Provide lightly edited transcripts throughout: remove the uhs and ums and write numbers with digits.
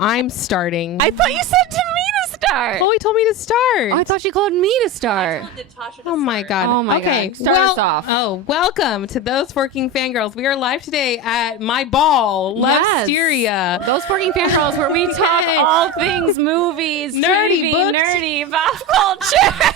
I'm starting. I thought you said to me to start. Chloe told me to start. Oh, I thought she called me to start. I told Natasha to Oh my start. god. Oh my okay. god. Start us off. Oh, welcome to Those Forking Fangirls. We are live today at my ball, Lovesteria. Those Forking Fangirls, where we talk Yay. all things movies, Nerdy TV, books. nerdy, pop culture.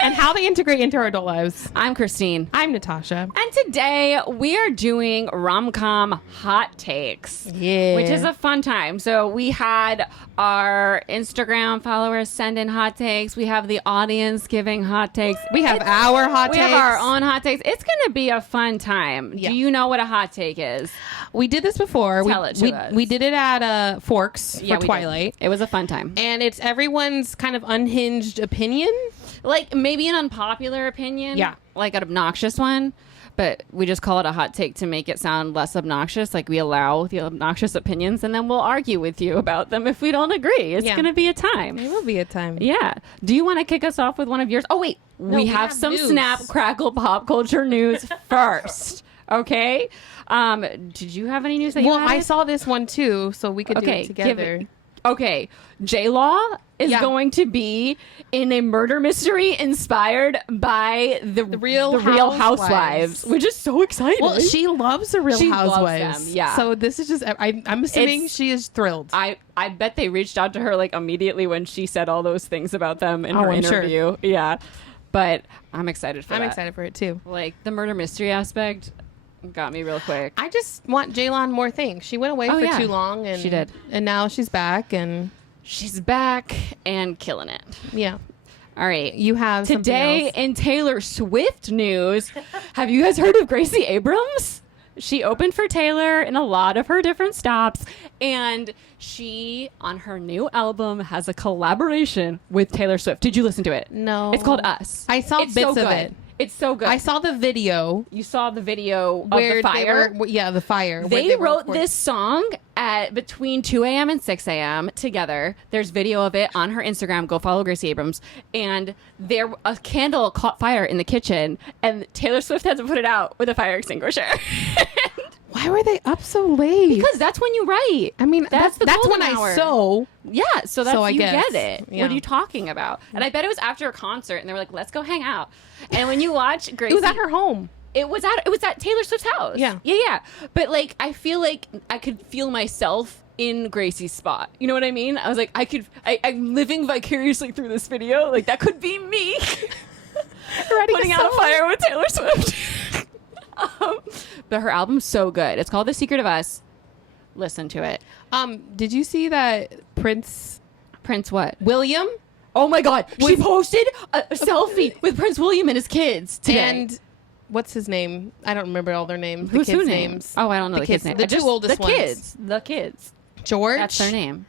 And how they integrate into our adult lives. I'm Christine. I'm Natasha. And today we are doing Rom-Com Hot Takes. Yeah. Which is a fun time. So we had our Instagram followers send in hot takes. We have the audience giving hot takes. We have our hot We takes. have our own hot takes. It's going to be a fun time. Yeah. Do you know what a hot take is? We did this before. Tell it to us. We did it at Forks Yeah, for we Twilight. did. It was a fun time. And it's everyone's kind of unhinged opinion. Like maybe an unpopular opinion. Yeah. Like an obnoxious one. But we just call it a hot take to make it sound less obnoxious. Like we allow the obnoxious opinions and then we'll argue with you about them if we don't agree. It's Yeah. going to be a time. It will be a time. Yeah. Do you want to kick us off with one of yours? Oh, wait. we have some news. Snap, Crackle, Pop Culture news first. Okay. Did you have any news that you Well, had? I saw this one too, so we could do it together. Okay. J-Law is going to be in a murder mystery inspired by the Real Housewives, which is so exciting. Well, she loves the Real She loves Housewives. them, yeah. So this is just, I'm assuming she is thrilled. I bet they reached out to her like immediately when she said all those things about them in her I'm sure. interview. Yeah. But I'm excited for I'm that. excited for it too. Like the murder mystery aspect got me real quick. I just want J-Lon more things. She went away for yeah. too long, and She did. and now she's back, and She's back and killing it. yeah, All right. you have Today something else. in Taylor Swift news, have you guys heard of Gracie Abrams? She opened for Taylor in a lot of her different stops, and she, on her new album, has a collaboration with Taylor Swift. Did you listen to it? No, It's called Us. I saw It's bits so of good. it. It's so good. I saw the video You saw the video of where the fire. they were, the fire. where They were wrote recording. this song at between 2 a.m. and 6 a.m. together. There's video of it on her Instagram. Go follow Gracie Abrams. And there, a candle caught fire in the kitchen, and Taylor Swift had to put it out with a fire extinguisher. Why were they up so late? Because that's when you write. I mean, that's the when golden I hour. sew. Yeah, so that's I you guess. get it. Yeah. What are you talking about? And I bet it was after a concert, and they were like, "Let's go hang out." And when you watch Gracie, It was at her home. It was at Taylor Swift's house. Yeah. Yeah. But like, I feel like I could feel myself in Gracie's spot. You know what I mean? I was like, I'm living vicariously through this video. Like that could be me putting out a fire with Taylor Swift. But her album's so good. It's called The Secret of Us. Listen to it. Did you see that Prince What? William Oh my God. She posted a selfie with Prince William and his kids today. and what's his name? I don't remember all their names. Who's the kids' whose name? names. Oh, I don't know the kids' name. The two oldest the ones. kids. The kids. George. That's their name.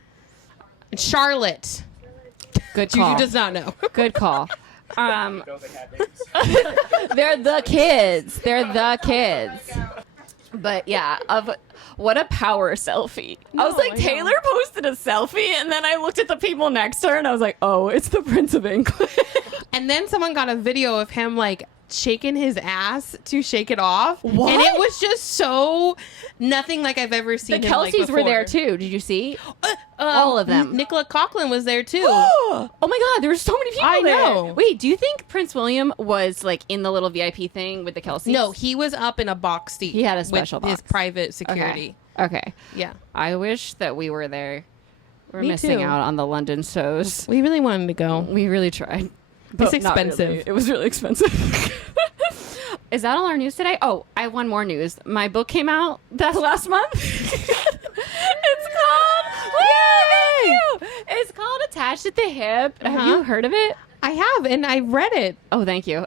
And Charlotte. Good Juju call. does not know. Good call. They're the kids. They're the kids. But yeah, what a power selfie. I was like, I know. Taylor posted a selfie, and then I looked at the people next to her, and I was like, oh, it's the Prince of England. And then someone got a video of him like shaking his ass to shake it off. What? And it was just so nothing like I've ever The seen him Kelseys like were there before. too. Did you see? All of them. Nicola Coughlan was there too. Oh my God, there were so many people I there. know. Wait, do you think Prince William was like in the little VIP thing with the Kelseys? No, he was up in a box seat. He had a special with his box. private security. Okay. Yeah. I wish that we were there. We're Me missing too. out on the London shows. We really wanted to go. We really tried. It's But not expensive. really. It was really expensive. Is that all our news today? Oh, I have one more news. My book came out that last month. It's called It's called Attached at the Hip. Have you heard of it? I have, and I read it. Oh, thank you.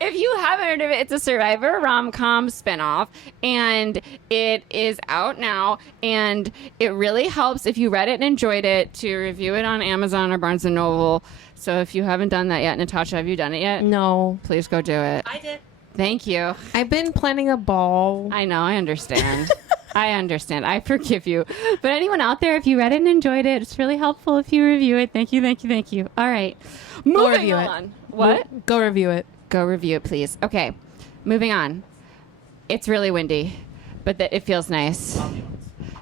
If you haven't heard of it, it's a Survivor rom-com spinoff, and it is out now, and it really helps if you read it and enjoyed it to review it on Amazon or Barnes & Noble. So if you haven't done that yet, Natasha, have you done it yet? No. Please go do it. I did. Thank you. I've been planning a ball. I know, I understand. I understand. I forgive you. But anyone out there, if you read it and enjoyed it, it's really helpful if you review it. Thank you, thank you, thank you. All right. Moving review it. on. What? Go review it. Go review it, please. Okay. Moving on. It's really windy. but it feels nice.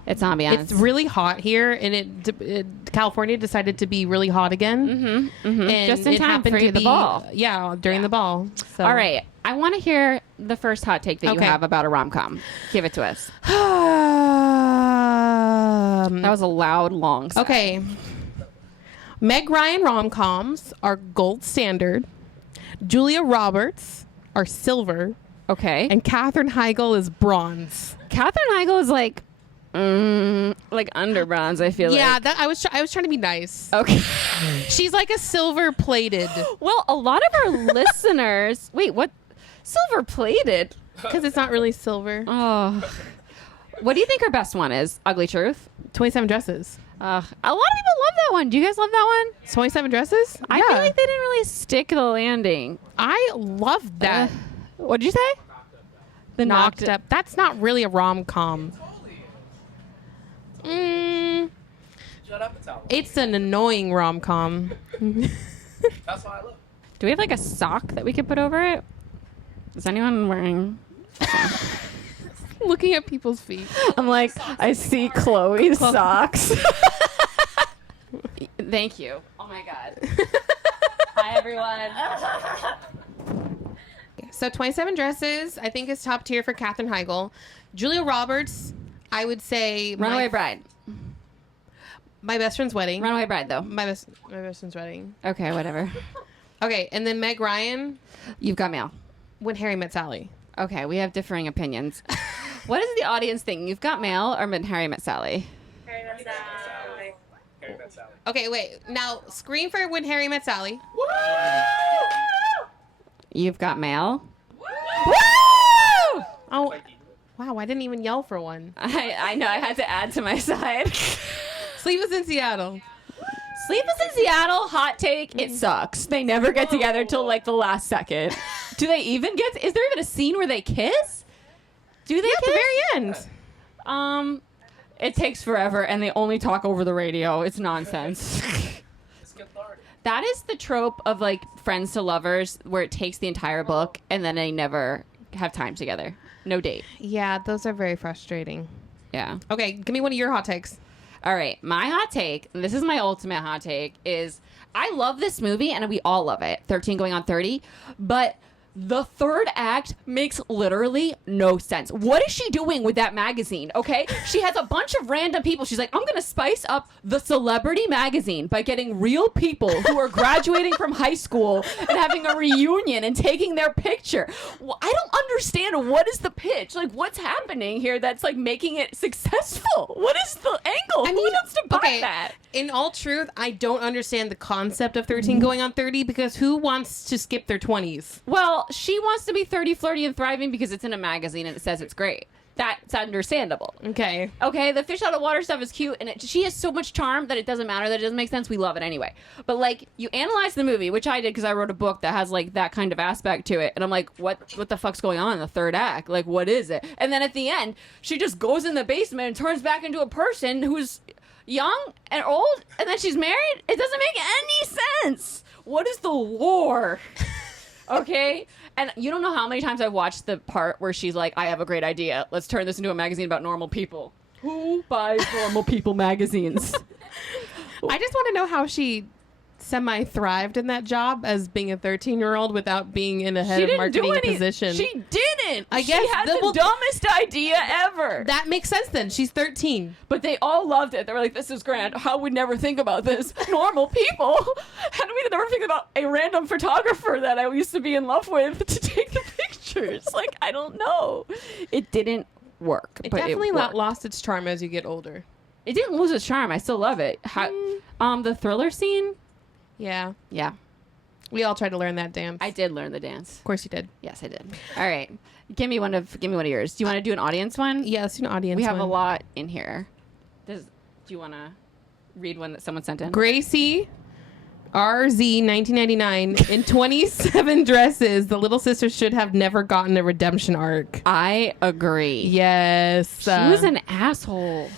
It's ambiance. It's really hot here, and California decided to be really hot again. And Just in it time happened for to the be, ball. Yeah, during the ball. So. All right. I want to hear the first hot take that you have about a rom-com. Give it to us. That was a loud, long sigh. Okay. Meg Ryan rom-coms are gold standard. Julia Roberts are silver. Okay. And Katherine Heigl is bronze. Katherine Heigl is like under bronze, I feel like. Yeah, that I was trying to be nice. Okay. She's like a silver plated. Well, a lot of our listeners... Wait, what? Silver plated? Because it's not really silver. Oh. What do you think her best one is? Ugly Truth? 27 Dresses. A lot of people love that one. Do you guys love that one? 27 Dresses? I feel like they didn't really stick the landing. I love that. What did you say? The Knocked Up. That's not really a rom-com. Shut up, It's an annoying rom-com. That's why I love. Do we have like a sock that we could put over it? Is anyone wearing... Looking at people's feet. I'm like, I see Chloe's socks. Thank you. Oh my God. Hi, everyone. So 27 Dresses, I think, is top tier for Katherine Heigl. Julia Roberts, I would say... Runaway Bride. My Best Friend's Wedding. Runaway Bride, though. My best friend's wedding. Okay, whatever. Okay, and then Meg Ryan, You've Got Mail. When Harry Met Sally. Okay, we have differing opinions. What is the audience think? You've Got Mail or When Harry Met Sally? Harry Met Sally. Okay, wait. Now, scream for When Harry Met Sally. You've Got Mail? Woo! Oh, wow, I didn't even yell for one. I know, I had to add to my side. Sleepless in Seattle. Sleepless in Seattle, hot take, it sucks. They never get together till like the last second. Do they even get... Is there even a scene where they kiss? Do they At kiss? the very end. It takes forever, and they only talk over the radio. It's nonsense. That is the trope of like friends to lovers, where it takes the entire book, and then they never have time together. No date. Yeah, those are very frustrating. Yeah. Okay, give me one of your hot takes. All right, my hot take, and this is my ultimate hot take, is I love this movie, and we all love it, 13 going on 30, but the third act makes literally no sense. What is she doing with that magazine, okay? She has a bunch of random people. She's like, I'm going to spice up the celebrity magazine by getting real people who are graduating from high school and having a reunion and taking their picture. Well, I don't understand. What is the pitch? Like, what's happening here that's, like, making it successful? What is the angle? Who wants to buy that? In all truth, I don't understand the concept of 13 going on 30 because who wants to skip their 20s? Well, she wants to be 30, flirty, and thriving because it's in a magazine and it says it's great. That's understandable. Okay. Okay, the fish out of water stuff is cute, and she has so much charm that it doesn't matter, that it doesn't make sense. We love it anyway. But, like, you analyze the movie, which I did because I wrote a book that has, like, that kind of aspect to it. And I'm like, what the fuck's going on in the third act? Like, what is it? And then at the end, she just goes in the basement and turns back into a person who's young and old, and then she's married? It doesn't make any sense. What is the lore? Okay? And you don't know how many times I've watched the part where she's like, I have a great idea. Let's turn this into a magazine about normal people. Who buys normal people magazines? I just want to know how she semi-thrived in that job as being a 13-year-old without being in a head of marketing position. She didn't. I guess she had the dumbest idea ever. That makes sense then. She's 13. But they all loved it. They were like, this is grand. How would never think about this? Normal people. How do we never think about a random photographer that I used to be in love with to take the pictures? Like, I don't know. It didn't work. It but definitely worked. lost its charm as you get older. It didn't lose its charm. I still love it. The thriller scene? Yeah. Yeah. We all tried to learn that dance. I did learn the dance. Of course you did. Yes, I did. All right. Give me one of yours. Do you want to do an audience one? Yeah, let's do an audience We have one. a lot in here. Do you want to read one that someone sent in? Gracie RZ 1999 in 27 dresses. The little sister should have never gotten a redemption arc. I agree. Yes. She was an asshole.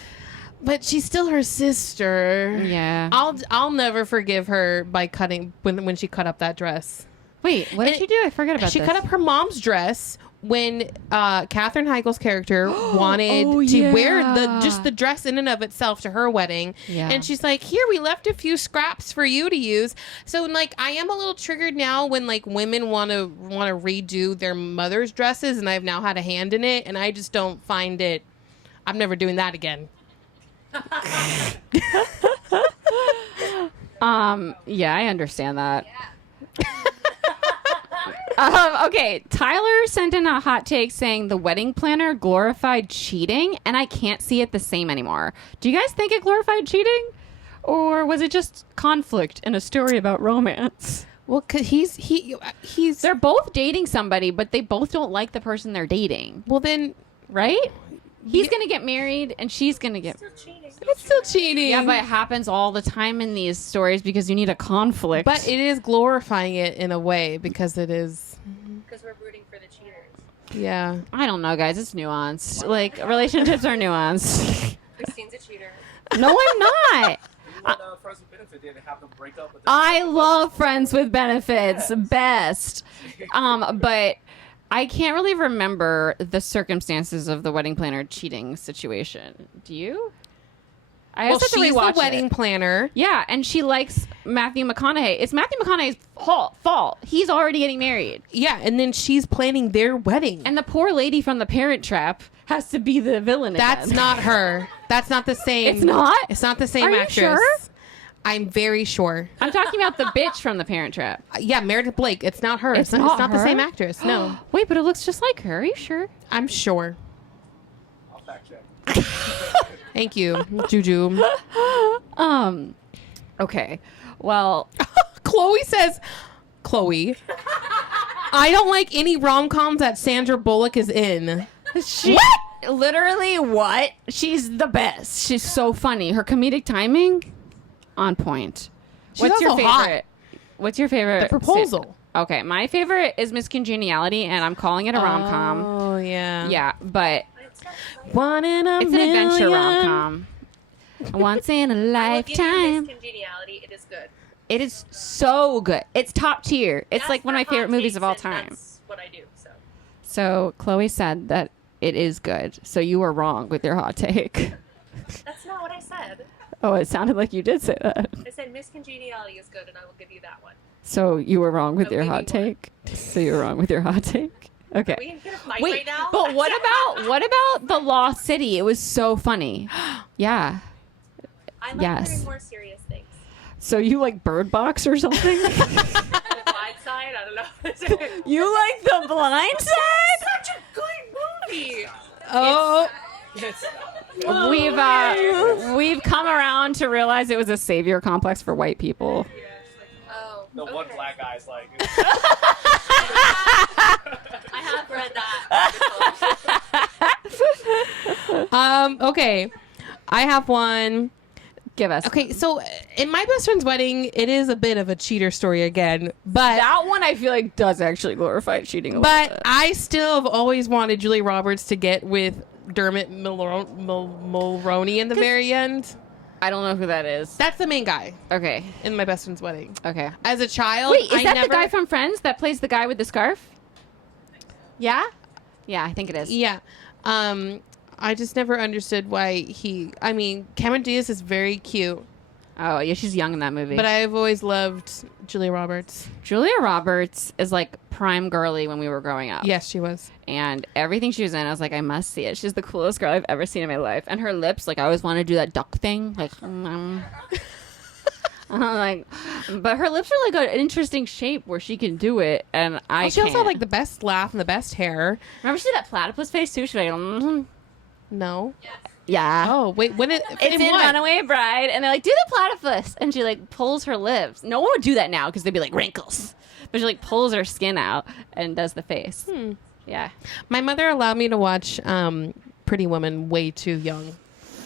But she's still her sister. Yeah. I'll never forgive her by cutting when she cut up that dress. Wait, what did she do? I forget about She this. cut up her mom's dress when Katherine Heigl's character wanted to wear the dress in and of itself to her wedding, and she's like, "Here, we left a few scraps for you to use." So like, I am a little triggered now when like women want to redo their mother's dresses, and I've now had a hand in it, and I just don't find it. I'm never doing that again. Yeah, I understand that. Okay, Tyler sent in a hot take saying the wedding planner glorified cheating, and I can't see it the same anymore. Do you guys think it glorified cheating? Or was it just conflict in a story about romance? Well, cause he's they're both dating somebody, but they both don't like the person they're dating. Well, then, right? He's gonna get married, and she's gonna get. It's still cheating. Yeah, but it happens all the time in these stories because you need a conflict. But it is glorifying it in a way because it is. Because we're rooting for the cheaters. Yeah. I don't know, guys. It's nuanced. Like, relationships are nuanced. Christine's a cheater. No, I'm not. Friends with Benefit did have them break up with I love Friends with Benefits. Best. But I can't really remember the circumstances of the wedding planner cheating situation. Do you? I Well, have to she's the rewatch wedding it. planner. Yeah, and she likes Matthew McConaughey. It's Matthew McConaughey's fault. He's already getting married. Yeah, and then she's planning their wedding. And the poor lady from The Parent Trap has to be the villain That's again. not her. That's not the same. It's not? It's not the same Are you actress. sure? I'm very sure. I'm talking about the bitch from The Parent Trap. Yeah, Meredith Blake. It's not her. It's It's not not the her? same actress. No. Wait, but it looks just like her. Are you sure? I'm sure. I'll fact check. Thank you, Juju. Okay. Well, Chloe says, Chloe, I don't like any rom-coms that Sandra Bullock is in. what? Literally what? She's the best. She's so funny. Her comedic timing, on point. She's What's your also favorite? hot. What's your favorite? The Proposal. Okay, my favorite is Miss Congeniality, and I'm calling it a rom-com. Oh, yeah. Yeah, but One in a it's million. an adventure rom-com. Once in a I will give you lifetime. Miss Congeniality. It is good. It is so good. It's top tier. It's That's like one of my for favorite hot movies takes, of all and time. That's what I do. So So Chloe said that it is good. So you were wrong with your hot take. that's not what I said. Oh, it sounded like you did say that. I said Miss Congeniality is good, and I will give you that one. So you were wrong with I'll your give hot you one. take. So you were wrong with your hot take. Okay. Are we gonna fight Wait, right now? but what about The Lost City? It was so funny. Yeah. I like yes. hearing more serious things. So you like Bird Box or something? The Blind Side, I don't know. You like The Blind Side? Such a good movie. Oh. Yes. We've come around to realize it was a savior complex for white people. Oh. The one okay. black guy's like. I have read that. Okay. I have one. Give us. Okay, so in my best friend's wedding, it is a bit of a cheater story again, but That one I feel like does actually glorify cheating a little but bit. I still have always wanted Julia Roberts to get with Dermot Mulroney in the very end. I don't know who that is. That's the main guy Okay. in my best friend's wedding. Okay. As a child, Wait, is I that never, the guy from Friends that plays the guy with the scarf? Yeah? Yeah, I think it is. Yeah. I just never understood why Cameron Diaz is very cute, Oh, yeah, she's young in that movie. but I've always loved Julia Roberts. Julia Roberts is like prime girly when we were growing up. Yes, she was. And everything she was in, I was like, I must see it. She's the coolest girl I've ever seen in my life. And her lips, like, I always wanted to do that duck thing. Like, I'm like, but her lips are like an interesting shape where she can do it. And I She also can't. had like the best laugh and the best hair. Remember she did that platypus face too? She was like, No. yeah. Oh, wait, when it It's in what? Runaway Bride, and they're like, do the platypus, and she like pulls her lips. No one would do that now because they'd be like wrinkles, but she like pulls her skin out and does the face. Yeah. My mother allowed me to watch Pretty Woman way too young.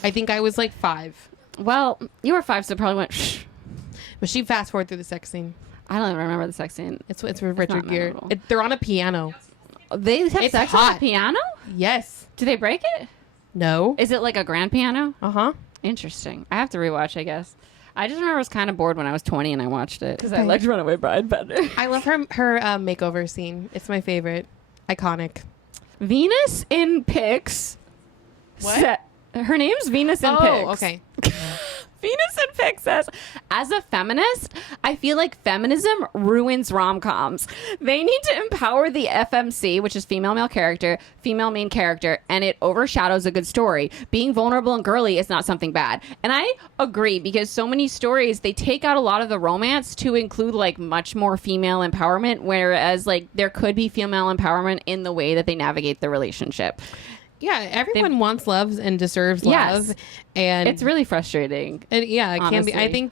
I think I was like 5. Well, you were 5, so it probably went. Shh. But she fast forward through the sex scene. I don't even remember the sex scene. It's with Richard not Gere. memorable. They're on a piano. They have It's sex on hot. the piano? Yes. Do they break it? No. Is it like a grand piano? Uh-huh. Interesting. I have to rewatch, I guess. I just remember I was kind of bored when I was 20 and I watched it because I Okay. liked Runaway Bride better. I love her makeover scene. It's my favorite. Iconic. Venus in Pics. What? Her name's Venus in Pics. Oh, okay. Venus in Pics says, as a feminist, I feel like feminism ruins rom-coms. They need to empower the FMC, which is female main character, and it overshadows a good story. Being vulnerable and girly is not something bad. And I agree, because so many stories, they take out a lot of the romance to include like much more female empowerment, whereas like there could be female empowerment in the way that they navigate the relationship. Yeah, everyone wants love and deserves love. Yes. And It's really frustrating. it can be. I honestly.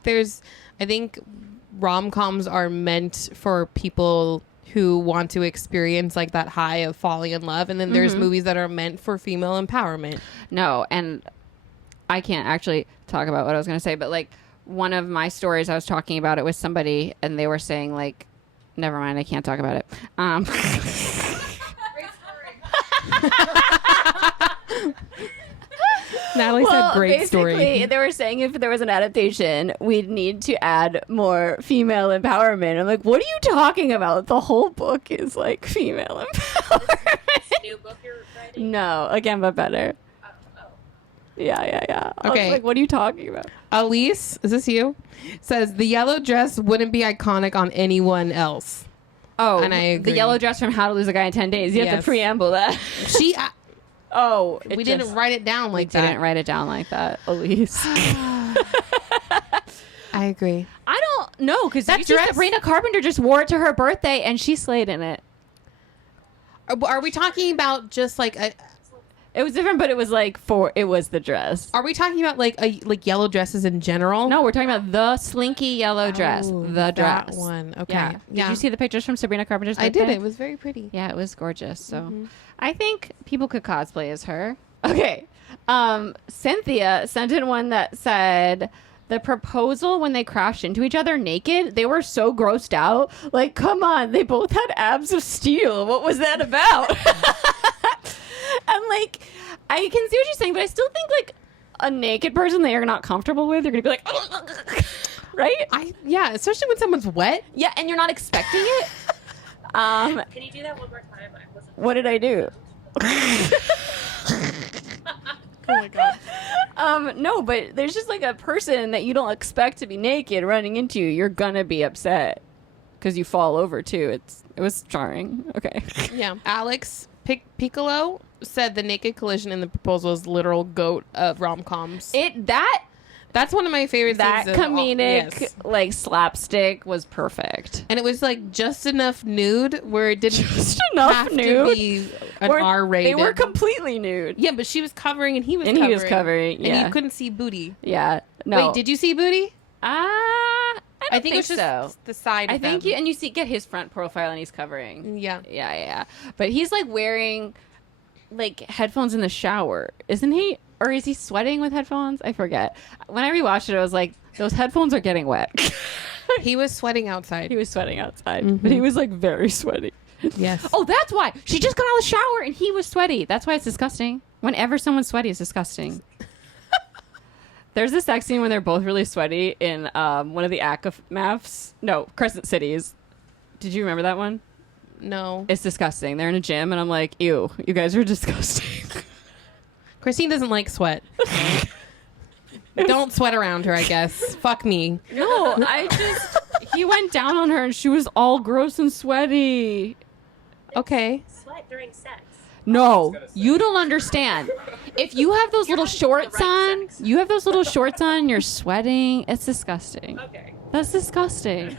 think rom-coms are meant for people who want to experience like that high of falling in love, and then there's movies that are meant for female empowerment. No, and I can't actually talk about what I was going to say, but like one of my stories, I was talking about it with somebody, and they were saying like, never mind, I can't talk about it. Natalie said great story. Basically, they were saying if there was an adaptation, we'd need to add more female empowerment. I'm like, what are you talking about? The whole book is like female empowerment. New book you're writing? No, again, but better. Oh. Yeah. I was Okay. like, what are you talking about? Elise, is this you? Says the yellow dress wouldn't be iconic on anyone else. Oh, And I agree. the yellow dress from How to Lose a Guy in 10 Days. You have Yes. to preamble that. She, We didn't write it down like didn't that. write it down like that, Elise. I agree. I don't know, because That dress- Sabrina Carpenter just wore it to her birthday, and she slayed in it. Are we talking about just like a? It was different, but it was like it was the dress. Are we talking about like yellow dresses in general? No, we're talking about the slinky yellow dress. Oh, The dress. that one. Okay. Yeah. Did you see the pictures from Sabrina Carpenter's birthday? I did. It was very pretty. Yeah, it was gorgeous. So I think people could cosplay as her. Okay. Cynthia sent in one that said the proposal when they crashed into each other naked, they were so grossed out. Like, come on, they both had abs of steel. What was that about? And like, I can see what you're saying, but I still think like a naked person that you're not comfortable with, you're gonna be like, right? Yeah, especially when someone's wet. Yeah, and you're not expecting it. Can you do that one more time? I wasn't. What did I do? Oh my god. No, but there's just like a person that you don't expect to be naked running into you. You're gonna be upset because you fall over too. It was jarring. Okay. Yeah. Alex Piccolo said the naked collision in the proposal is literal goat of rom-coms. That's one of my favorite That things. comedic like slapstick was perfect. And it was like just enough nude where it didn't Just enough have nude. to be an Where R-rated. They were completely nude. Yeah, but she was covering and he was And covering. he was covering, And yeah. you couldn't see booty. Yeah. No. Wait, did you see booty? I don't think it was just so. the side I of think them. you get his front profile and he's covering. Yeah. Yeah. But he's like wearing like headphones in the shower, isn't he? Or is he sweating with headphones? I forget. When I rewatched it, I was like, those headphones are getting wet. He was sweating outside. He was sweating outside, but he was like very sweaty. Yes. Oh, that's why. She just got out of the shower and he was sweaty. That's why it's disgusting. Whenever someone's sweaty, it's disgusting. There's this sex scene when they're both really sweaty in one of the ACA No, Crescent Cities. Did you remember that one? No. It's disgusting. They're in a gym, and I'm like, ew, you guys are disgusting. Christine doesn't like sweat. Don't sweat around her, I guess. Fuck me. No, he went down on her, and she was all gross and sweaty. Okay. Sweat during sex. No, you don't understand. If you have those little having the shorts right sex. on, you're sweating. It's disgusting. Okay. That's disgusting.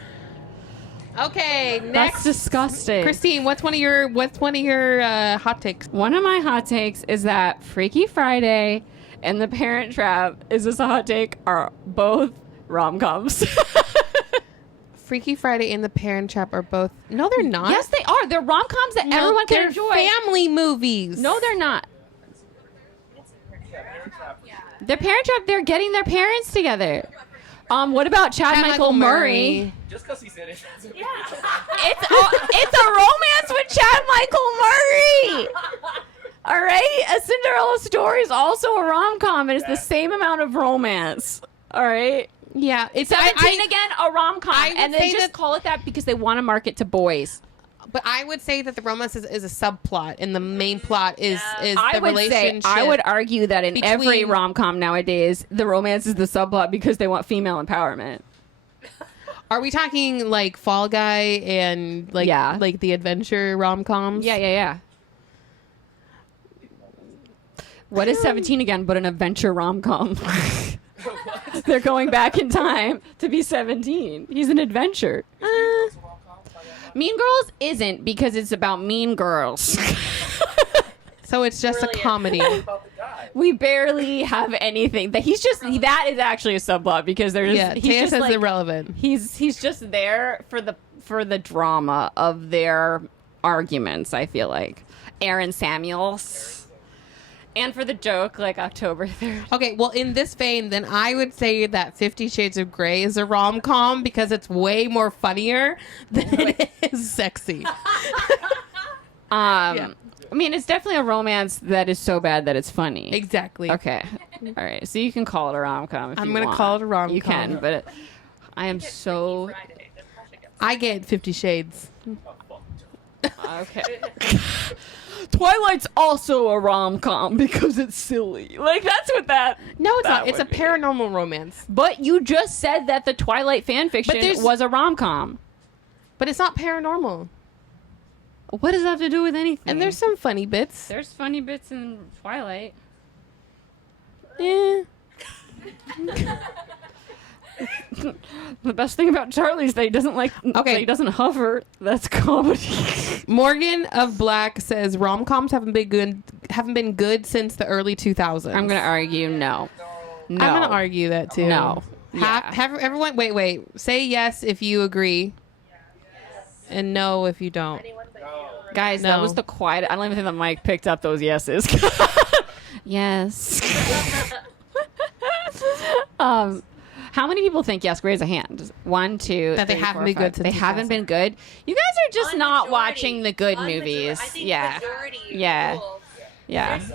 Okay, That's next. disgusting. Christine, what's one of your hot takes? One of my hot takes is that Freaky Friday and The Parent Trap, is this a hot take, are both rom-coms. Freaky Friday and The Parent Trap are both. No, they're not. Yes, they are. They're rom-coms that No, everyone can they're enjoy. family movies. No, they're not. Their Parent Trap, they're getting their parents together. What about Chad Michael Murray? Just because he said it. Yeah. It's a romance with Chad Michael Murray. All right, A Cinderella Story is also a rom-com, and it's the same amount of romance. All right, Yeah, it's 17 again, a rom-com, I would and they say just that- call it that because they want to market to boys. But I would say that the romance is a subplot, and the main plot is I the would relationship. say, I would argue that in every between- rom-com nowadays, the romance is the subplot because they want female empowerment. Are we talking like Fall Guy and like Yeah. like the adventure rom-coms? Yeah. What is 17 again but an adventure rom-com? They're going back in time to be 17. He's an adventure. Mean Girls isn't because it's about mean girls. So it's just Brilliant. a comedy. About the guy. We barely have anything. That that is actually a subplot because there's Yeah, he's Taya just says like, irrelevant. he's just there for the drama of their arguments, I feel like. Aaron Samuels. And for the joke, like October 3rd. Okay, well, in this vein, then I would say that 50 Shades of Grey is a rom-com because it's way more funnier than it is sexy. I mean, it's definitely a romance that is so bad that it's funny. Exactly. Okay. All right. So you can call it a rom-com if I'm you gonna want. call it a rom-com. You can, but I am Freaky so... Friday. Natasha gets I get 50 Shades. Okay. Twilight's also a rom-com because it's silly. Like, that's what that... No, it's that not. It's a would be. paranormal romance. But you just said that the Twilight fanfiction there's- was a rom-com. But it's not paranormal. What does that have to do with anything? And there's some funny bits. There's funny bits in Twilight. Yeah. The best thing about Charlie is that he doesn't like... Okay. that he doesn't hover. That's comedy. Morgan of Black says rom-coms haven't been good since the early 2000s. I'm going to argue no. No. I'm going to argue that too. No. Have everyone wait. Say yes if you agree. And no if you don't. anyone but you. Guys, No. that was the quiet... I don't even think the mic picked up those yeses. Yes. How many people think yes? Raise a hand. 1, 2, That they 3, haven't 4, been 5. good since They haven't 2000. been good. You guys are just not Majority. watching the good On movies. majority. I think Yeah. majority Yeah. rules. Yeah. There's-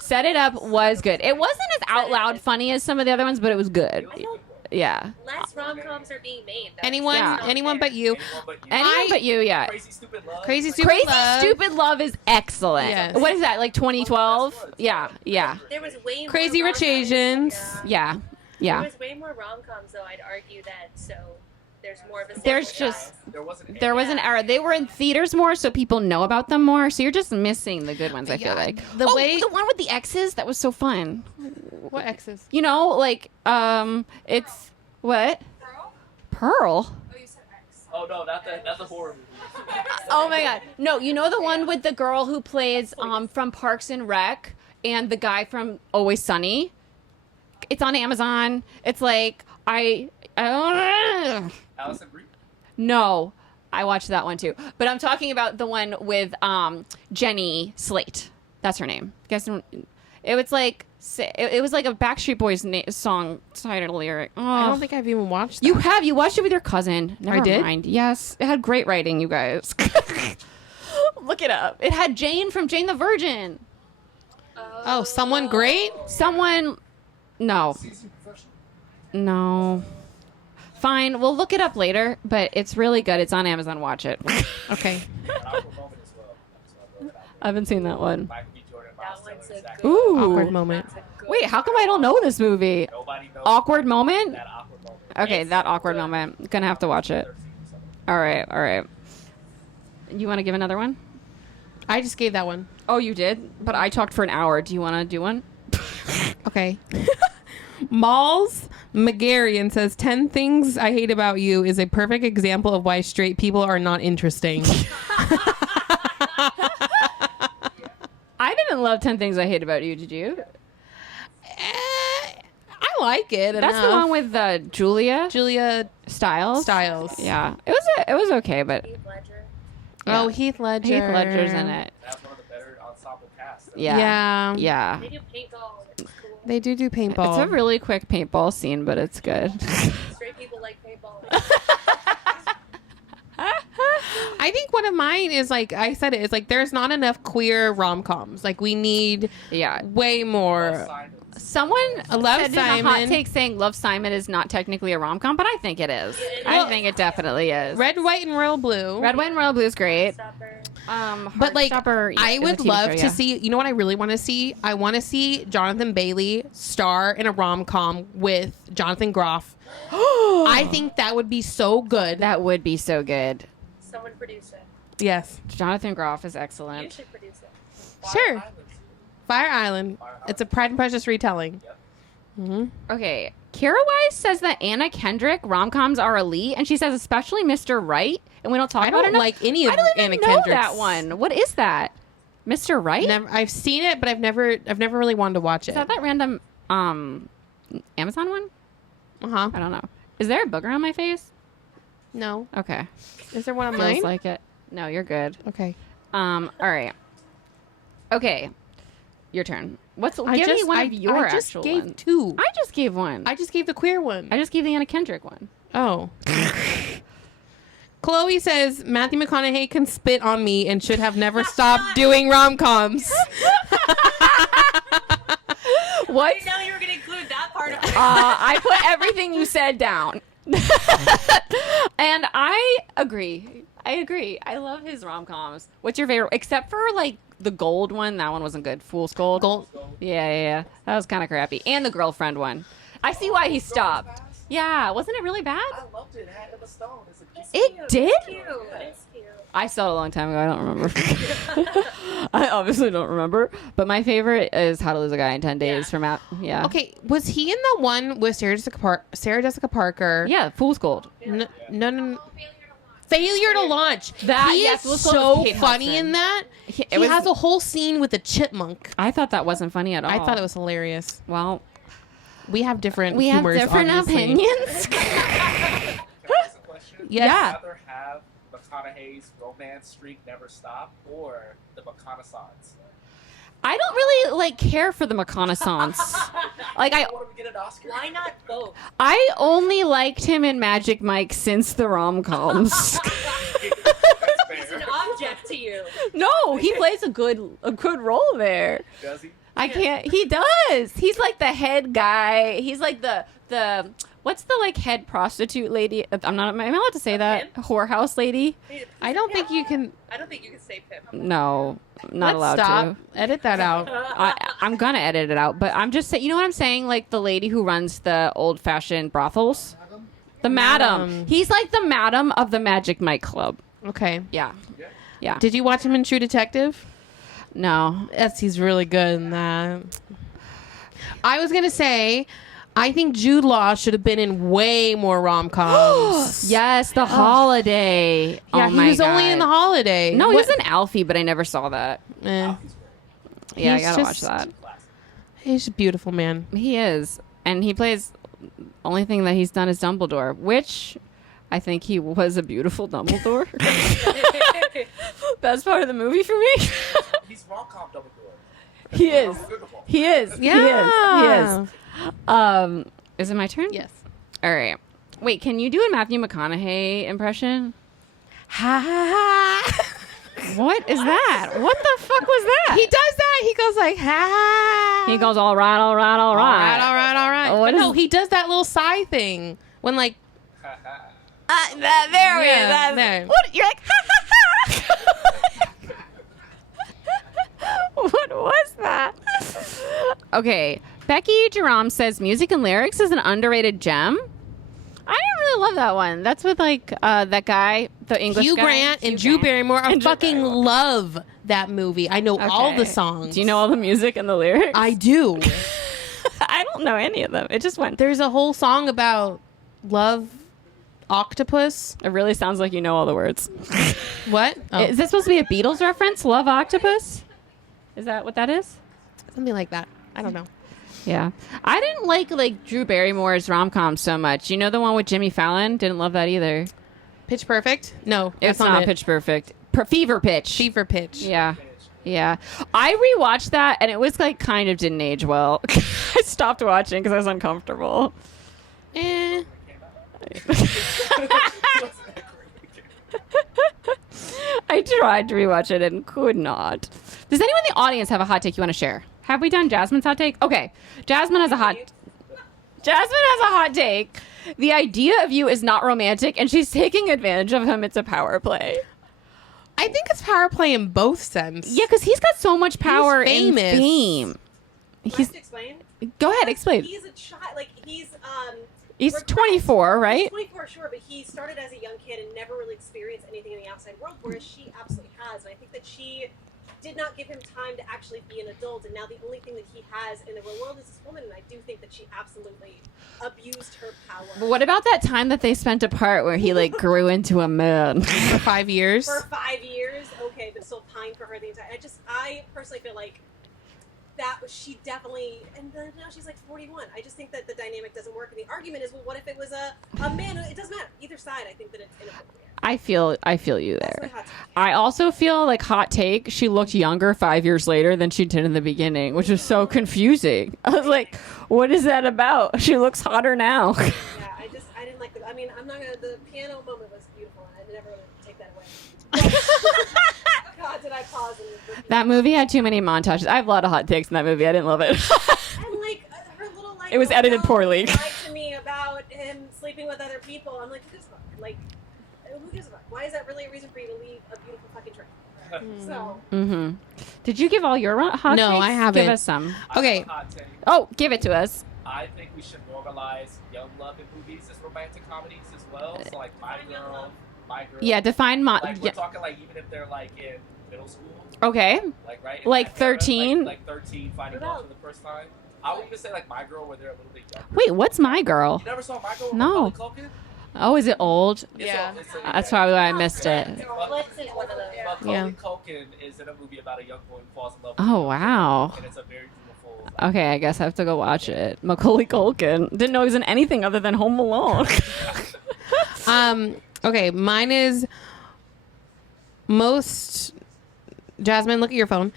Set It Up was good. It wasn't as out loud funny as some of the other ones, but it was good. I feel Yeah. less rom-coms are being made. That's Anyone Yeah. not anyone fair. but you. Anyone but you, yeah. Crazy Stupid Love. Crazy Stupid Crazy Love. Stupid Love is excellent. Yes. What is that, like 2012? Yeah. There was way Crazy more Rich rom-coms. Asians. Yeah. There Yeah. was way more rom-coms, though. I'd argue that. So there's more of a. There's sample just... size. There was an era. They were in theaters more, so people know about them more. So you're just missing the good ones, I feel Yeah, like. the way- the one with the X's, that was so fun. What exes? You know, like, it's... What? Pearl? Oh no, not the horror movie. Oh my god. No, you know the one with the girl who plays from Parks and Rec and the guy from Always Sunny? It's on Amazon. It's like Allison Brie. No. I watched that one too. But I'm talking about the one with Jenny Slate. That's her name. You guys don't... It was like it was like a Backstreet Boys song title lyric. Oh. I don't think I've even watched that. You watched it with your cousin. Never I did? mind. Yes, it had great writing, you guys. Look it up. It had Jane from Jane the Virgin. Oh, someone great? Someone. No. No. Fine. We'll look it up later, but it's really good. It's on Amazon. Watch it. Okay. I haven't seen that one. That one's a good. Ooh. Awkward moment. That's a good Wait, how come I don't know this movie? Nobody knows Awkward moment? that awkward moment. Okay, that awkward moment. Gonna have to watch it. All right, all right. You want to give another one? I just gave that one. Oh, you did? But I talked for an hour. Do you want to do one? Okay. Malls Megarian says 10 things I hate about you is a perfect example of why straight people are not interesting. I didn't love 10 Things I Hate About You, did you? I like it. That's the one with Julia Julia Stiles. Stiles. Yeah, it was okay, but Heath Ledger. Oh, Yeah. Heath Ledger. Heath Ledger's in it. That's one of the better ensemble casts. Yeah, Yeah. yeah. They do paintball. And it's cool. They do paintball. It's a really quick paintball scene, but it's good. Straight people like paintball. I think one of mine is like I said it's like there's not enough queer rom-coms. Like we need Yeah. way more. Someone Love said in a Simon. hot take saying Love Simon is not technically a rom-com, but I think it is. I think it definitely is. Red, White, and Royal Blue. Red, White, and Royal Blue is great. But like, Heartstopper I is a would TV love show, to yeah. see. You know what I really want to see? I want to see Jonathan Bailey star in a rom-com with Jonathan Groff. I think that would be so good. That would be so good. Someone produce it. Yes, Jonathan Groff is You excellent. should produce it. sure. Fire Island. It's a Pride and Prejudice retelling. Okay. Kira Wise says that Anna Kendrick rom-coms are elite, and she says especially Mr. Right, and we don't talk I about it don't enough. like any of I don't even Anna know Kendrick's. that one. What is that? Mr. Right? I've seen it, but I've never really wanted to watch Is it. that random Amazon one? I don't know. Is there a booger on my face? No. Okay. Is there one on Feels mine? like it. No, you're good. Okay. All right. Okay. Your turn. Give me one of your I just actual gave ones. two. I just gave one. I just gave the queer one. I just gave the Anna Kendrick one. Oh. Chloe says Matthew McConaughey can spit on me and should have never stopped doing rom-coms. What? I didn't know you were going to include that part of it. I put everything you said down. And I agree. I love his rom-coms. What's your favorite? Except for, like, the gold one. That one wasn't good. Fool's Gold. Gold. Yeah. That was kind of crappy. And the girlfriend one. I see why he stopped. Yeah. Wasn't it really bad? I loved it. It had Emma Stone. It's a piece It did? Cute. It's cute. I saw it a long time ago. I don't remember. I obviously don't remember. But my favorite is How to Lose a Guy in 10 Days from out. Yeah. Okay, was he in the one with Sarah Jessica Parker? Yeah. Fool's Gold. No. Failure to Launch. That- he yes, is Fool's Gold so with Kate funny Hudson. in that. It He was- has a whole scene with a chipmunk. I thought that wasn't funny at all. I thought it was hilarious. Well, We have different we have humors, different obviously. opinions. Can I ask a question? Yes. Yeah. Would you rather have McConaughey's romance streak never stop or the McConaissance? I don't really care for the McConaissance. I Want him to get an Oscar? Why not both? I only liked him in Magic Mike since the rom-coms. That's He's fair. an object to you. No, he plays a good role there. Does he? I can't. He does. He's like the head guy. He's like the what's the head prostitute lady? I'm not. Am I allowed to say that? Whorehouse lady? I don't think you can. I don't think you can say pimp. No, not Let's allowed stop. to. Edit that out. I'm gonna edit it out, but I'm just saying. You know what I'm saying? Like the lady who runs the old-fashioned brothels. The madam. Madam. He's like the madam of the Magic Mike Club. Okay. Yeah. Yeah. Did you watch him in True Detective? No. Yes, he's really good in that. I was gonna say, I think Jude Law should have been in way more rom-coms. Yes, The Holiday. Yeah, Oh he my was only God. in The Holiday. No, he What- was in Alfie, but I never saw that. Eh, Yeah, He's I gotta just- watch that. he's a beautiful man. He is, and he plays. Only thing that he's done is Dumbledore, which I think he was a beautiful Dumbledore. Best part of the movie for me. He's Romcom Dumbledore. He is. He is. Yeah. He is. Is it my turn? Yes. All right. Wait, can you do a Matthew McConaughey impression? Ha ha ha. What is that? What the fuck was that? He does that. He goes like ha. He goes all right, all right, all right. All right. What But no, is- he does that little sigh thing when like. There we Yeah, go. there. What? You're like, ha ha ha. What was that? Okay. Becky Jerome says music and lyrics is an underrated gem. I didn't really love that one. That's with that guy, the English Hugh guy. Grant and Hugh Drew Grant. Barrymore. I And Drew fucking Barrymore. love that movie. I know all Okay. the songs. Do you know all the music and the lyrics? I do. I don't know any of them. It just went. There's a whole song about love octopus. It really sounds like you know all the words. What? Oh, Is this supposed to be a Beatles reference? Love Octopus? Is that what that is? something like that. I don't know. Yeah. I didn't like Drew Barrymore's rom-com so much. You know the one with Jimmy Fallon? Didn't love that either. Pitch Perfect? No, It's that's not it. Pitch Perfect. Fever Pitch. Fever Pitch. Yeah. Yeah. I rewatched that and it was kind of didn't age well. I stopped watching because I was uncomfortable. Eh. I tried to rewatch it and could not. Does anyone in the audience have a hot take you want to share? Have we done Jasmine's hot take? Okay. Jasmine has a hot take. The idea of you is not romantic, and she's taking advantage of him. It's a power play. I think it's power play in both sense. Yeah, because he's got so much power in famous. fame. He's to explain. Go ahead, explain. He's a child. Like he's 24, right? He's 24, sure, but he started as a young kid and never really experienced anything in the outside world, whereas she absolutely has. And I think that she did not give him time to actually be an adult, and now the only thing that he has in the real world is this woman, and I do think that she absolutely abused her power. But what about that time that they spent apart where he like grew into a man? For 5 years. For 5 years, okay, but still pined for her the entire. I personally feel like that she definitely, and then now she's like 41. I just think that the dynamic doesn't work, and the argument is, well, what if it was a man? It doesn't matter. Either side, I think that it's inappropriate. I feel you there. That's my hot take. I also feel like hot take. She looked younger 5 years later than she did in the beginning, which is so confusing. I was like, what is that about? She looks hotter now. Yeah, I didn't like the. I mean, I'm not gonna. The piano moment was beautiful, and I never gonna take that away. God, did I pause? That movie had too many montages. I have a lot of hot takes in that movie. I didn't love it. And like her little like. It was edited poorly. Lied to me about him sleeping with other people. I'm like, who gives a fuck? Like, who gives a fuck? Why is that really a reason for you to leave a beautiful fucking trip? So. Mm-hmm. Did you give all your hot No, takes? I haven't. Give us some. Okay. I have a hot take. Oh, give it to us. I think we should normalize young love in movies as romantic comedies as well. So like My Girl. Yeah, define Like we're talking like even if they're like in middle school. Okay. Like right. Like in that era, 13? Like 13, finding love for the first time. I would even say like My Girl, where they're a little bit younger. Wait, what's My Girl? You never saw My Girl? With No. Macaulay Culkin? Oh, is it old? Yeah. That's probably why I missed it. Macaulay Culkin is in a movie about a young boy who falls in love with Oh, wow. and it's a very beautiful. Okay, I guess I have to go watch it. Macaulay Culkin. Didn't know he was in anything other than Home Alone. Okay, mine is most. Jasmine, look at your phone.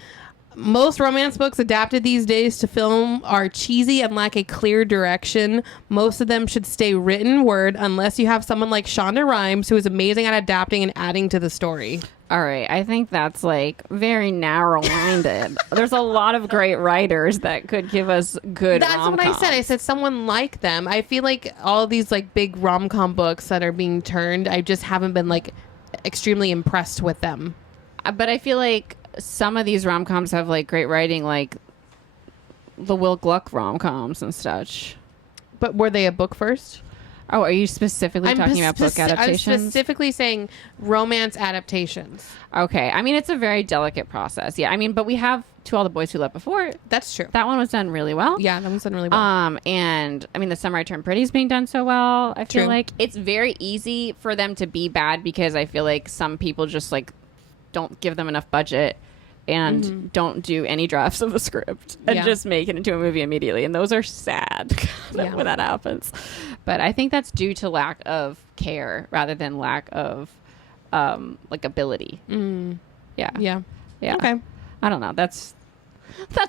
Most romance books adapted these days to film are cheesy and lack a clear direction. Most of them should stay written word unless you have someone like Shonda Rhimes, who is amazing at adapting and adding to the story. All right, I think that's like very narrow-minded. There's a lot of great writers that could give us good That's what I said. I said someone like them. I feel like all of these like big rom-com books that are being turned, I just haven't been like extremely impressed with them. But I feel like some of these rom-coms have like great writing, like the Will Gluck rom-coms and such. But were they a book first? Oh, are you specifically talking about book adaptations? I'm specifically saying romance adaptations. Okay. I mean, it's a very delicate process. Yeah. I mean, but we have To All the Boys Who Loved Before. That's true. That one was done really well. Yeah, that was done really well. And I mean, The Summer I Turned Pretty is being done so well. I feel True. like it's very easy for them to be bad because I feel like some people just like don't give them enough budget and don't do any drafts of the script and just make it into a movie immediately. And those are sad when that happens. But I think that's due to lack of care rather than lack of like ability. Yeah. Yeah. Yeah. Okay. I don't know. That's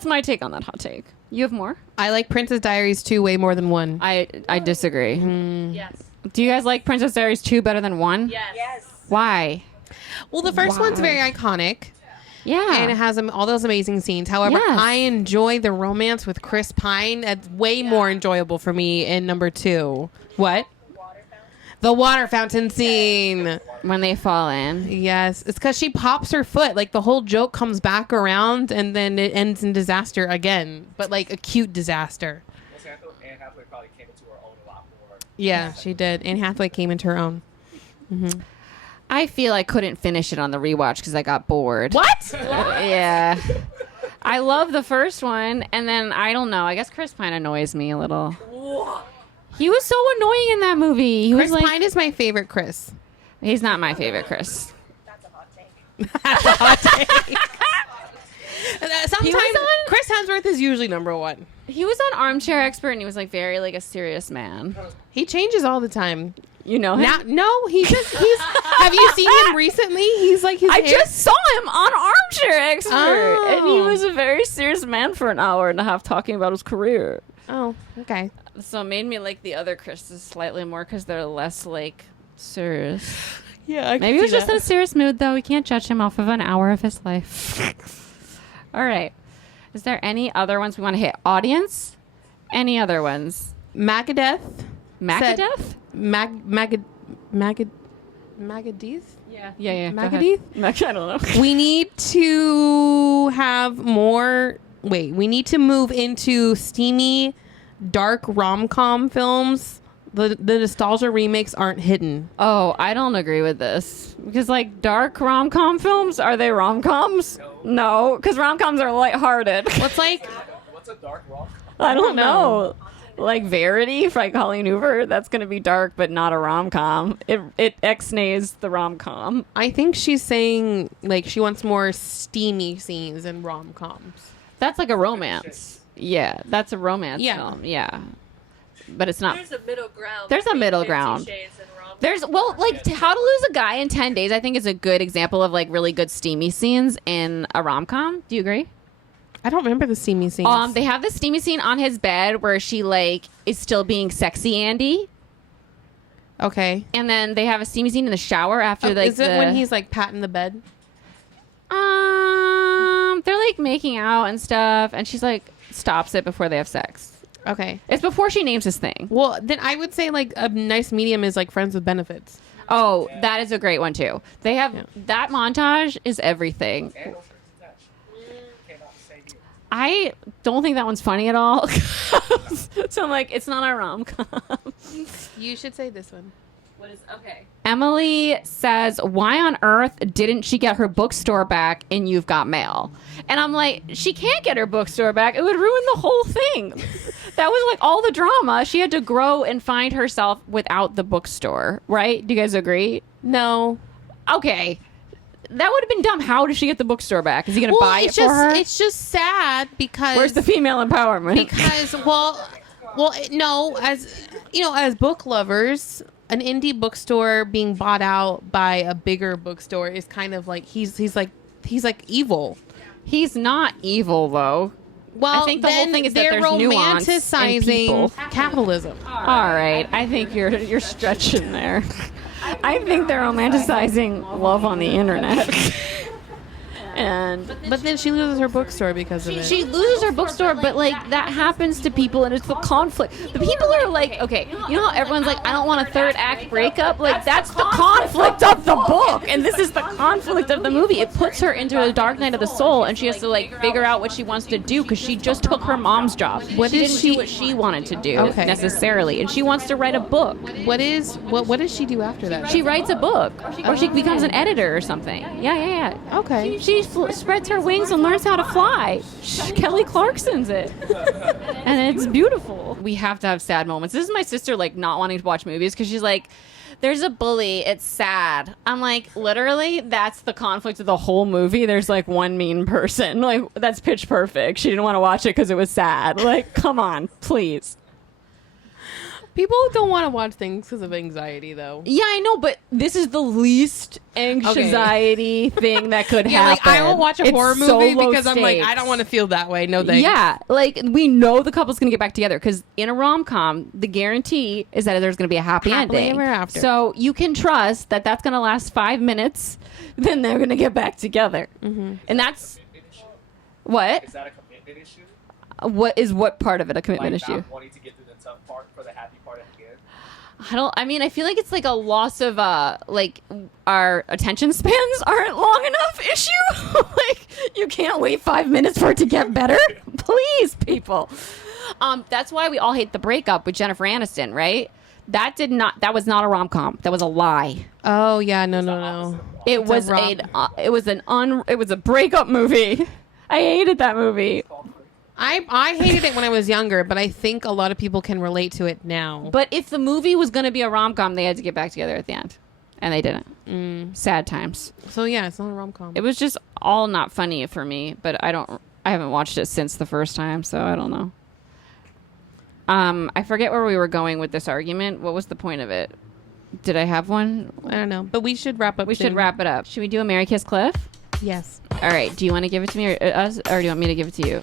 my take on that hot take. You have more? I like Princess Diaries 2 way more than 1. I disagree. Yes. Do you guys like Princess Diaries 2 better than 1? Yes. Why? Well, the first one's very iconic. Yeah. And it has all those amazing scenes. However, Yes. I enjoy the romance with Chris Pine. That's way more enjoyable for me in number 2. What? The water fountain scene. When they fall in. Yes. It's because she pops her foot. Like, the whole joke comes back around, and then it ends in disaster again. But, like, a cute disaster. Anne Hathaway probably came into her own a lot more. Yeah, she did. Anne Hathaway came into her own. Mm-hmm. I feel I couldn't finish it on the rewatch because I got bored. What? Yeah. I love the first one, and then I don't know. I guess Chris Pine annoys me a little. He was so annoying in that movie. He Chris was like, Pine is my favorite Chris. He's not my favorite Chris. That's a hot take. That's a hot take. Sometimes He was on- Chris Hemsworth is usually number 1. He was on Armchair Expert, and he was like very like a serious man. He changes all the time. You know him? Now, no, he's have you seen him recently? He's like his I hair. just saw him on Armchair Expert, and he Oh. was a very serious man for an hour and a half talking about his career. Oh, okay. So it made me like the other Chris's slightly more because they're less like serious. Yeah, Maybe he was just in a serious mood, though. We can't judge him off of an hour of his life. All right. Is there any other ones we want to hit? Audience? Any other ones? Magadeth. Magadeth? Magadeth? Yeah. Magadeth? I don't know. We need to have more. Wait, we need to move into steamy, dark rom-com films. The nostalgia remakes aren't hidden. Oh, I don't agree with this. Because, like, dark rom-com films, are they rom-coms? No, because rom-coms are lighthearted. What's like... What's a dark rom-com? I don't know. Like Verity by Colleen Hoover, that's going to be dark, but not a rom-com. It ex-nays the rom-com. I think she's saying, like, she wants more steamy scenes in rom-coms. That's like a romance. Yeah, that's a romance film. Yeah. But it's not. There's a middle ground. There's a between middle 50 ground. Shades and Rom-Com. There's, well, like, How to Lose a Guy in 10 Days, I think, is a good example of, like, really good steamy scenes in a rom-com. Do you agree? I don't remember the steamy scenes. They have the steamy scene on his bed where she, like, is still being sexy Andy. Okay. And then they have a steamy scene in the shower after, like, is it when he's, like, patting the bed? They're, like, making out and stuff, and she's, like, stops it before they have sex. Okay. It's before she names his thing. Well, then I would say, like, a nice medium is, like, Friends with Benefits. Oh, that is a great one, too. They have... That montage is everything. And No Strings Attached. Came out the same year. I don't think that one's funny at all. So I'm like, it's not a rom-com. You should say this one. What is... Okay. Emily says, why on earth didn't she get her bookstore back in You've Got Mail? And I'm like, she can't get her bookstore back. It would ruin the whole thing. That was like all the drama. She had to grow and find herself without the bookstore, right? Do you guys agree? No. Okay. That would have been dumb. How does she get the bookstore back? Is he going to buy it for her? It's just sad because... Where's the female empowerment? Because, no, as, you know, as book lovers... An indie bookstore being bought out by a bigger bookstore is kind of like he's like evil. He's not evil though. Well, I think the whole thing is that they're there's nuance in people. romanticizing capitalism. All right, I think you're stretching there. I think they're romanticizing love on the internet. But then she loses her bookstore because of it. She loses her bookstore, but like that happens to people, and it's the conflict. The people are like, okay, you know how everyone's like, I don't want a third act breakup. Like that's the conflict of the book, and this is the conflict of the movie. It puts her into a dark night of the soul, and she has to like figure out what she wants to do because she just took her mom's job. She didn't do what she wanted to do necessarily, and she wants to write a book. What does she do after that? She writes a book, or she becomes an editor or something. Yeah. Okay. She spreads her wings and learns how to fly. Kelly Clarkson's it. And it's beautiful. We have to have sad moments. This is my sister, like, not wanting to watch movies because she's like, there's a bully. It's sad. I'm like, literally, that's the conflict of the whole movie. There's, like, one mean person. Like, that's Pitch Perfect. She didn't want to watch it because it was sad. Like, come on, please. People don't want to watch things because of anxiety, though. Yeah, I know, but this is the least anxiety thing that could happen. Like, I won't watch a horror movie because I'm like, stakes. I don't want to feel that way. No thanks. Yeah, like, we know the couple's going to get back together because in a rom-com, the guarantee is that there's going to be a happy ending. Ever after. So you can trust that that's going to last 5 minutes, then they're going to get back together. Mm-hmm. And that's... What? Is that a commitment issue? What part of it a commitment issue? Not wanting to get through the tough part for the happy part at the end. I feel like it's like a loss of like our attention spans aren't long enough issue. Like, you can't wait 5 minutes for it to get better. Please, people. That's why we all hate the breakup with Jennifer Aniston, right? That was not a rom-com. That was a lie. Oh yeah, no. It was a breakup movie. I hated that movie. I hated it when I was younger, but I think a lot of people can relate to it now. But if the movie was going to be a rom-com, they had to get back together at the end. And they didn't. Sad times. So yeah, it's not a rom-com. It was just all not funny for me, but I haven't watched it since the first time, so I don't know. I forget where we were going with this argument. What was the point of it? Did I have one? I don't know. But we should wrap up. We should wrap it up. Should we do a Mary Kiss Cliff? Yes. All right. Do you want to give it to me or us, or do you want me to give it to you?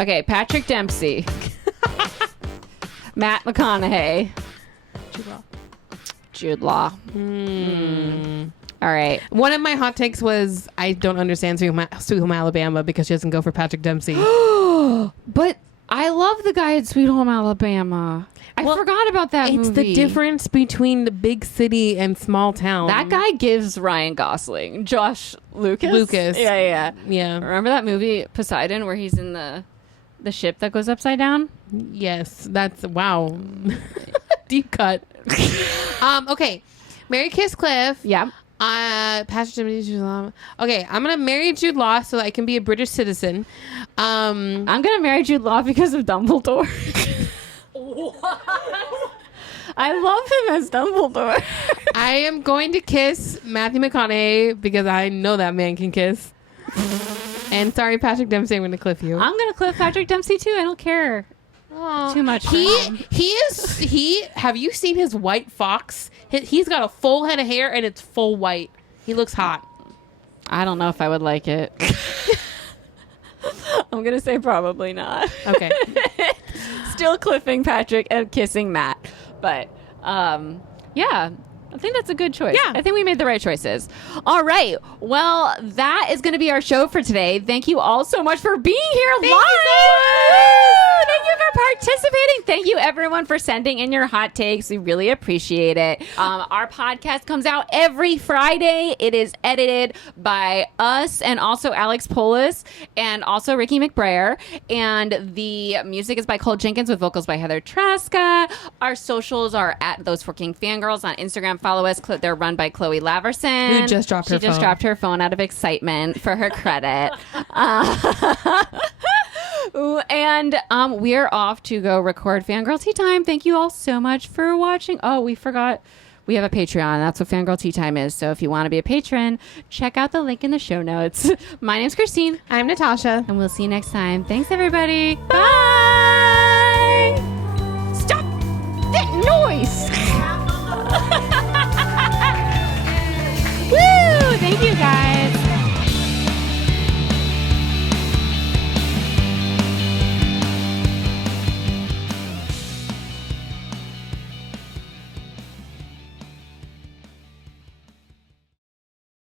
Okay, Patrick Dempsey. Matt McConaughey. Jude Law. All right. One of my hot takes was I don't understand Sweet Home Alabama because she doesn't go for Patrick Dempsey. But I love the guy at Sweet Home Alabama. I forgot about that movie. It's the difference between the big city and small town. That guy gives Ryan Gosling. Josh Lucas. Yeah. Remember that movie Poseidon where he's in the ship that goes upside down? Yes. That's wow. Deep cut. Okay. Marry Kiss Cliff. Yeah. Patrick Dempsey. Okay, I'm gonna marry Jude Law so I can be a British citizen. I'm gonna marry Jude Law because of Dumbledore. I love him as Dumbledore. I am going to kiss Matthew McConaughey because I know that man can kiss. And sorry, Patrick Dempsey, I'm going to cliff you. I'm going to cliff Patrick Dempsey too. I don't care too much. Have you seen his white fox? He's got a full head of hair and it's full white. He looks hot. I don't know if I would like it. I'm going to say probably not. Okay. Still cliffing Patrick and kissing Matt. But, yeah, I think that's a good choice. Yeah. I think we made the right choices. All right. Well, that is going to be our show for today. Thank you all so much for being here live. Thank you for participating. Thank you, everyone, for sending in your hot takes. We really appreciate it. Our podcast comes out every Friday. It is edited by us and also Alex Polis and also Ricky McBrayer. And the music is by Cole Jenkins with vocals by Heather Traska. Our socials are at Those Forking Fangirls on Instagram. Follow us. They're run by Chloe Laverson. Who just dropped her phone. She just dropped her phone out of excitement for her credit. And we're off to go record Fangirl Tea Time. Thank you all so much for watching. Oh, we forgot. We have a Patreon. That's what Fangirl Tea Time is. So if you want to be a patron, check out the link in the show notes. My name's Christine. I'm Natasha. And we'll see you next time. Thanks, everybody. Bye.